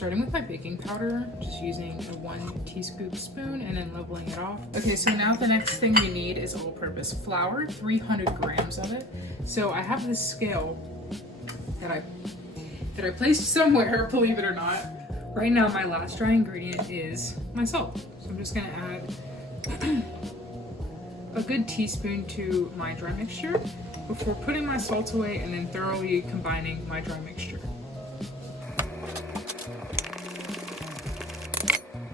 starting with my baking powder, just using a 1 teaspoon and then leveling it off. Okay, so now the next thing we need is all-purpose flour, 300 grams of it. So I have this scale that I placed somewhere, believe it or not. Right now, my last dry ingredient is my salt. So I'm just gonna add a good teaspoon to my dry mixture before putting my salt away and then thoroughly combining my dry mixture.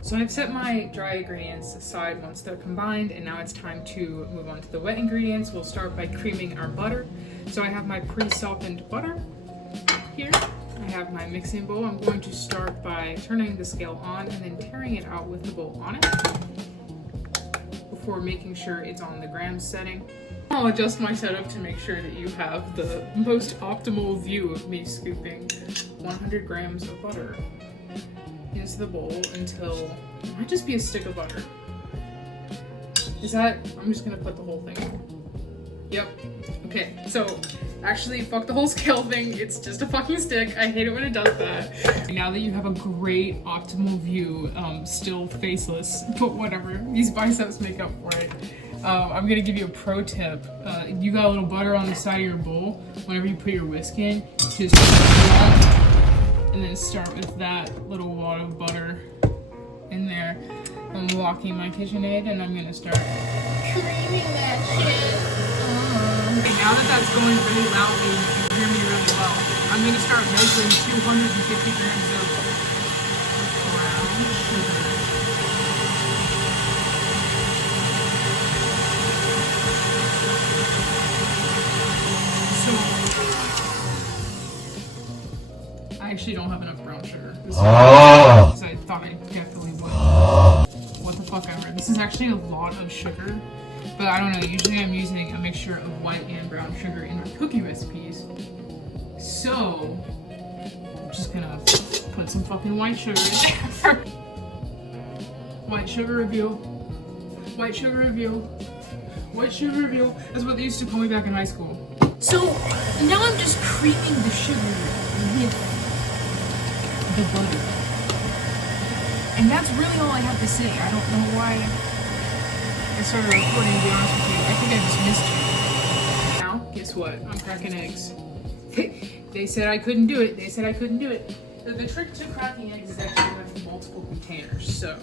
So I've set my dry ingredients aside once they're combined, and now it's time to move on to the wet ingredients. We'll start by creaming our butter. So I have my pre-softened butter here. I have my mixing bowl. I'm going to start by turning the scale on and then tearing it out with the bowl on it before making sure it's on the gram setting. I'll adjust my setup to make sure that you have the most optimal view of me scooping 100 grams of butter into the bowl until it might just be a stick of butter. I'm just gonna put the whole thing. Yep. Okay, so actually, fuck the whole scale thing. It's just a fucking stick. I hate it when it does that. Now that you have a great optimal view, still faceless, but whatever. These biceps make up for it. I'm gonna give you a pro tip. You got a little butter on the side of your bowl. Whenever you put your whisk in, just and then start with that little wad of butter in there. I'm locking my KitchenAid and I'm gonna start creaming that shit. Okay, now that that's going really loudly, you can hear me really well. I'm gonna start measuring 250 grams of brown sugar. I actually don't have enough brown sugar. Because I thought I definitely would. What the fuck ever. This is actually a lot of sugar. But I don't know, usually I'm using a mixture of white and brown sugar in my cookie recipes. So, I'm just gonna put some fucking white sugar in there. White sugar review. White sugar review. White sugar review. That's what they used to call me back in high school. So, now I'm just creaming the sugar with the butter. And that's really all I have to say. I don't know why I started recording, to be honest with you. I think I just missed you. Now, guess what? I'm cracking eggs. They said I couldn't do it. They said I couldn't do it. The trick to cracking eggs is actually having multiple containers. So,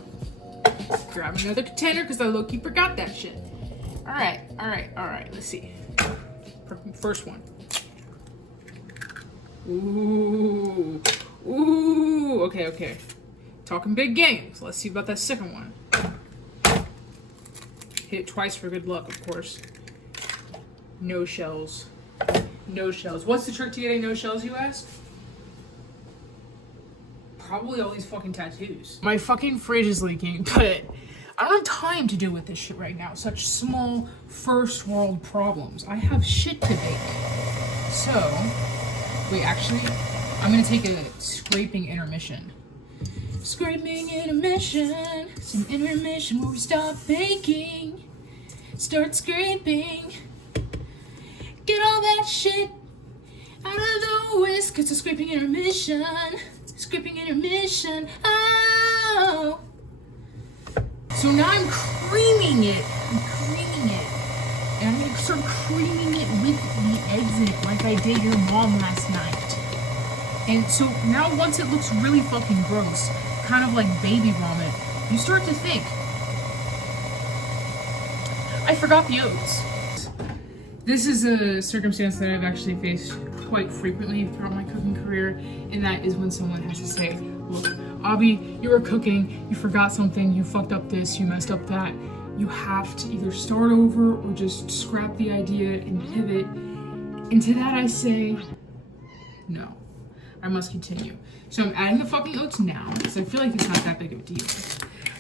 grab another container because I low-key forgot that shit. Alright. Let's see. First one. Ooh. Okay. Talking big games. Let's see about that second one. Hit it twice for good luck, of course. No shells. No shells. What's the trick to getting no shells, you ask? Probably all these fucking tattoos. My fucking fridge is leaking, but I don't have time to deal with this shit right now. Such small first world problems. I have shit to bake. So, wait, actually, I'm gonna take a scraping intermission. Scraping intermission. It's an intermission where we stop baking. Start scraping. Get all that shit out of the whisk. It's a scraping intermission. Scraping intermission. Oh. So now I'm creaming it. And I'm gonna start creaming it with the eggs in it like I did your mom last night. And so now once it looks really fucking gross, kind of like baby vomit, you start to think, I forgot the oats. This is a circumstance that I've actually faced quite frequently throughout my cooking career, and that is when someone has to say, look, Abby, you were cooking, you forgot something, you fucked up this, you messed up that. You have to either start over or just scrap the idea and pivot. And to that I say, no, I must continue. So I'm adding the fucking oats now, because I feel like it's not that big of a deal.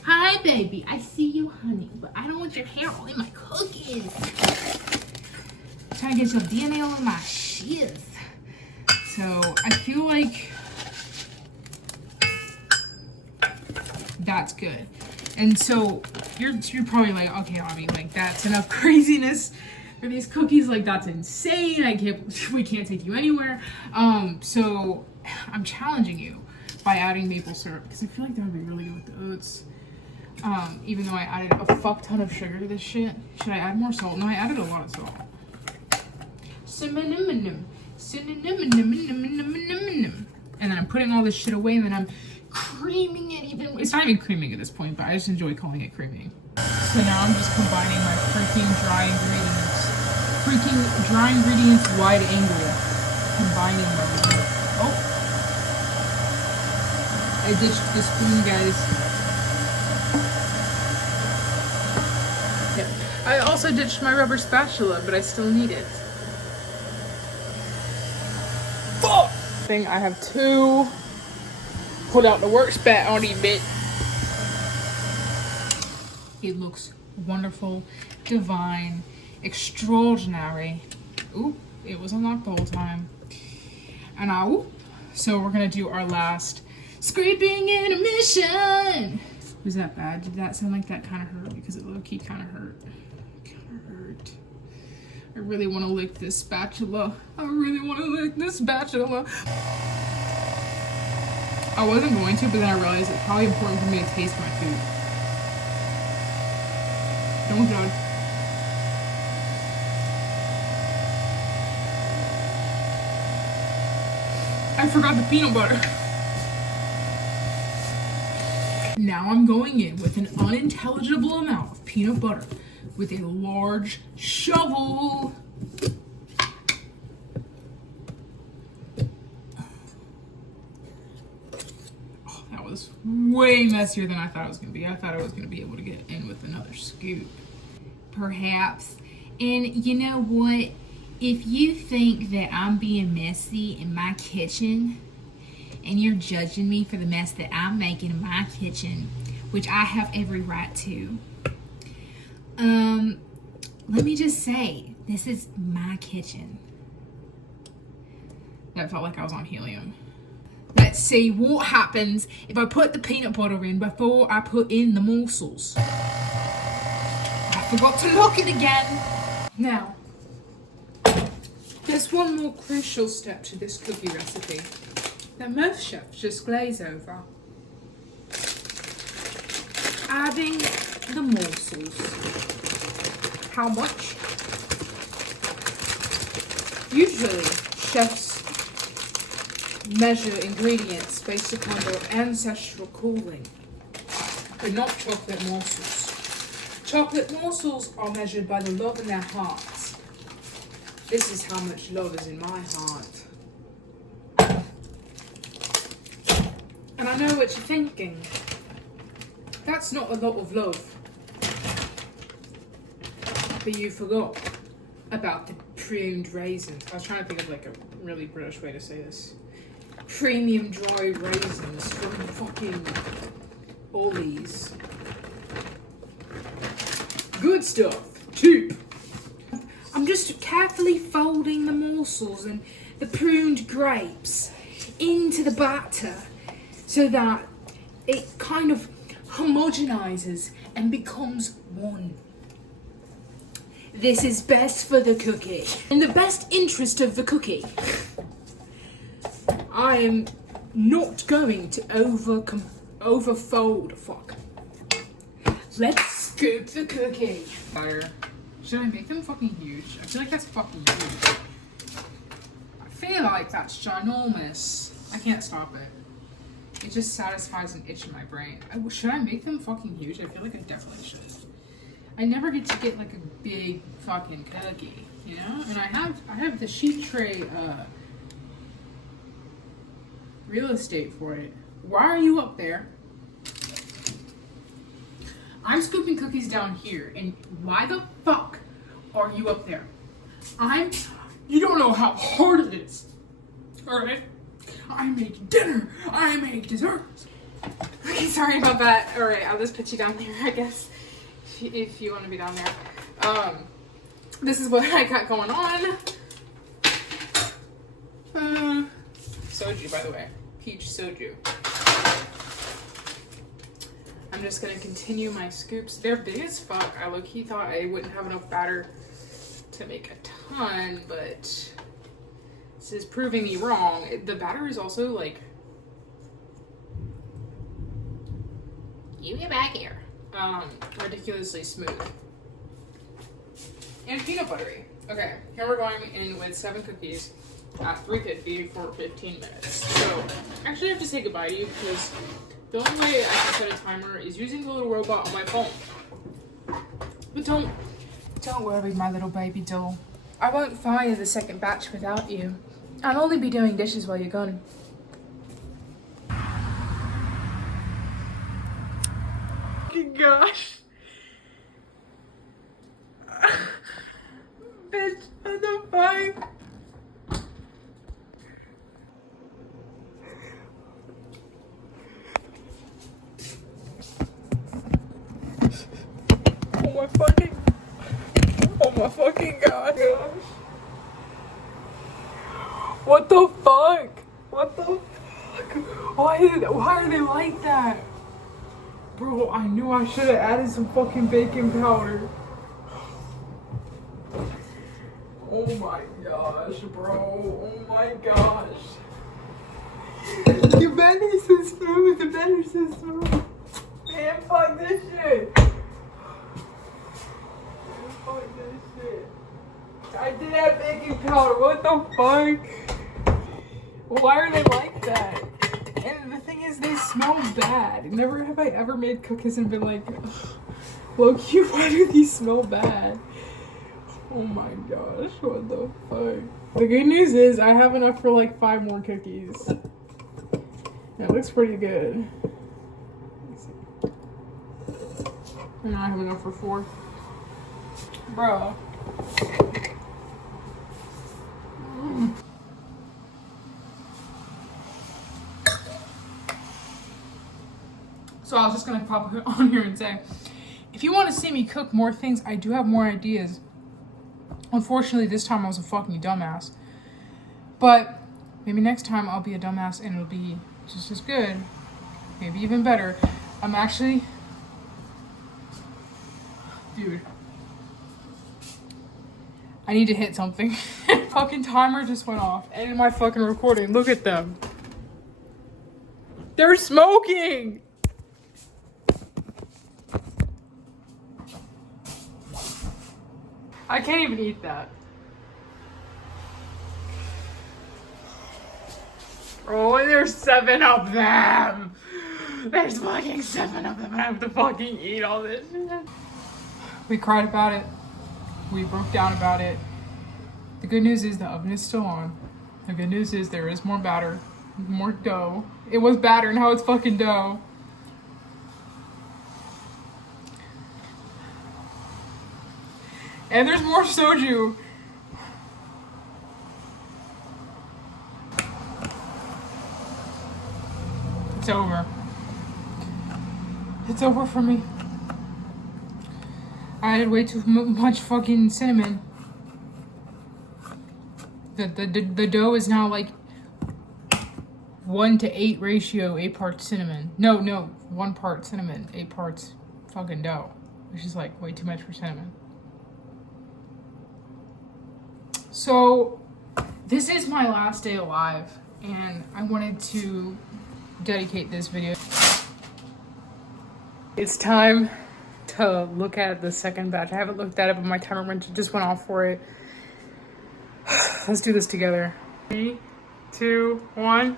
Hi, baby, I see you, honey, but I don't want your hair all in my cookies. I'm trying to get your DNA all in my shit. So I feel like that's good. And so you're probably like, okay, Abby, like that's enough craziness for these cookies. Like that's insane. We can't take you anywhere. So I'm challenging you. by adding maple syrup because I feel like that would be really good with the oats. Even though I added a fuck ton of sugar to this shit. Should I add more salt? No, I added a lot of salt. Cinnamon. And then I'm putting all this shit away and then I'm creaming it even. It's not even creaming at this point, but I just enjoy calling it creaming. So now I'm just combining my freaking dry ingredients wide angle. Combining them. Oh. I ditched the spoon, guys. Yep. I also ditched my rubber spatula, but I still need it. Fuck! I have two. Put out the works bat on it bit. It looks wonderful, divine, extraordinary. Ooh, it was unlocked the whole time. And now, so we're gonna do our last scraping intermission. Was that bad? Did that sound like that kind of hurt? Because it low-key kind of hurt. I really want to lick this spatula. I wasn't going to, but then I realized it's probably important for me to taste my food. Don't judge. I forgot the peanut butter. Now I'm going in with an unintelligible amount of peanut butter with a large shovel. Oh, that was way messier than I thought it was going to be. I thought I was going to be able to get in with another scoop. Perhaps. And you know what? If you think that I'm being messy in my kitchen, and you're judging me for the mess that I'm making in my kitchen, which I have every right to, let me just say, this is my kitchen. That felt like I was on helium. Let's see what happens if I put the peanut butter in before I put in the morsels. I forgot to lock it again. Now, there's one more crucial step to this cookie recipe that most chefs just glaze over. Adding the morsels. How much? Usually, chefs measure ingredients based upon their ancestral cooling, but not chocolate morsels. Chocolate morsels are measured by the love in their hearts. This is how much love is in my heart. And I know what you're thinking. That's not a lot of love. But you forgot about the pruned raisins. I was trying to think of like a really British way to say this. Premium dry raisins from fucking Ollie's. Good stuff. Cheap. I'm just carefully folding the morsels and the pruned grapes into the batter so that it kind of homogenizes and becomes one. This is best for the cookie. In the best interest of the cookie, I am not going to overfold. Fuck. Let's scoop the cookie. Fire. Should I make them fucking huge? I feel like that's fucking huge. I feel like that's ginormous. I can't stop it. It just satisfies an itch in my brain. Should I make them fucking huge? I feel like I definitely should. I never get to get like a big fucking cookie, you know? And I have the sheet tray real estate for it. Why are you up there? I'm scooping cookies down here, and why the fuck are you up there? You don't know how hard it is. Alright? I make dinner. I make desserts. Okay, sorry about that. Alright, I'll just put you down there, I guess. If you want to be down there. This is what I got going on. Soju, by the way. Peach soju. I'm just gonna continue my scoops. They're big as fuck. I low-key thought I wouldn't have enough batter to make a ton, but this is proving me wrong. The batter is also like You get back here. Ridiculously smooth. And peanut buttery. Okay, here we're going in with 7 cookies at 350 for 15 minutes. So, actually I have to say goodbye to you because the only way I can set a timer is using the little robot on my phone. But don't worry, my little baby doll. I won't fire the second batch without you. I'll only be doing dishes while you're gone. Gosh. Bitch, what the fuck? Oh my fucking god. What the fuck? What the fuck? Why are they like that? Bro, I knew I should have added some fucking baking powder. Oh my gosh, bro. Oh my gosh. The battery's so smooth. The battery's so smooth. Man, fuck this shit. Fuck this shit. I did have baking powder. What the fuck? Why are they like that? And the thing is, they smell bad. Never have I ever made cookies and been like, low-key, why do these smell bad? Oh my gosh, what the fuck? The good news is I have enough for like 5 more cookies. It looks pretty good. And I have enough for 4. Bro. So I was just gonna pop on here and say, if you want to see me cook more things, I do have more ideas. Unfortunately, this time I was a fucking dumbass. But maybe next time I'll be a dumbass and it'll be just as good. Maybe even better. I'm actually... Dude. I need to hit something. Fucking timer just went off. And my fucking recording. Look at them. They're smoking! I can't even eat that. Oh, and there's 7 of them. There's fucking 7 of them. I have to fucking eat all this shit. We cried about it. We broke down about it. The good news is the oven is still on. The good news is there is more batter, more dough. It was batter, now it's fucking dough. And there's more soju. It's over. It's over for me. I added way too much fucking cinnamon. The dough is now like 1 to 8 ratio, 8 parts cinnamon. No, 1 part cinnamon, 8 parts fucking dough, which is like way too much for cinnamon. So this is my last day alive, and I wanted to dedicate this video. It's time to look at the second batch. I haven't looked at it, but my timer just went off for it. Let's do this together. 3, 2, 1.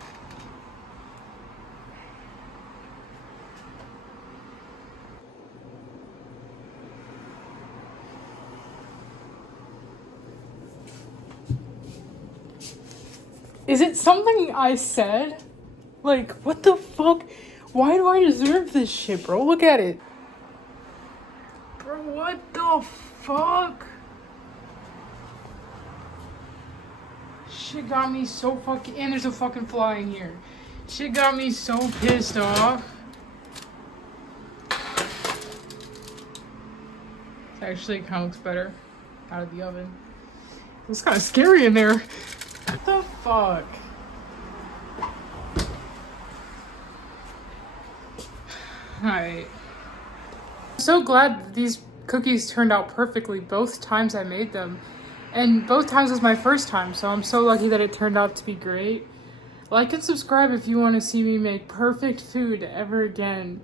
Is it something I said? Like, what the fuck? Why do I deserve this shit, bro? Look at it. Bro, what the fuck? Shit got me so fucking... And there's a fucking fly in here. Shit got me so pissed off. It actually kind of looks better out of the oven. It was kind of scary in there. What the fuck? Alright. I'm so glad these cookies turned out perfectly both times I made them. And both times was my first time, so I'm so lucky that it turned out to be great. Like and subscribe if you want to see me make perfect food ever again.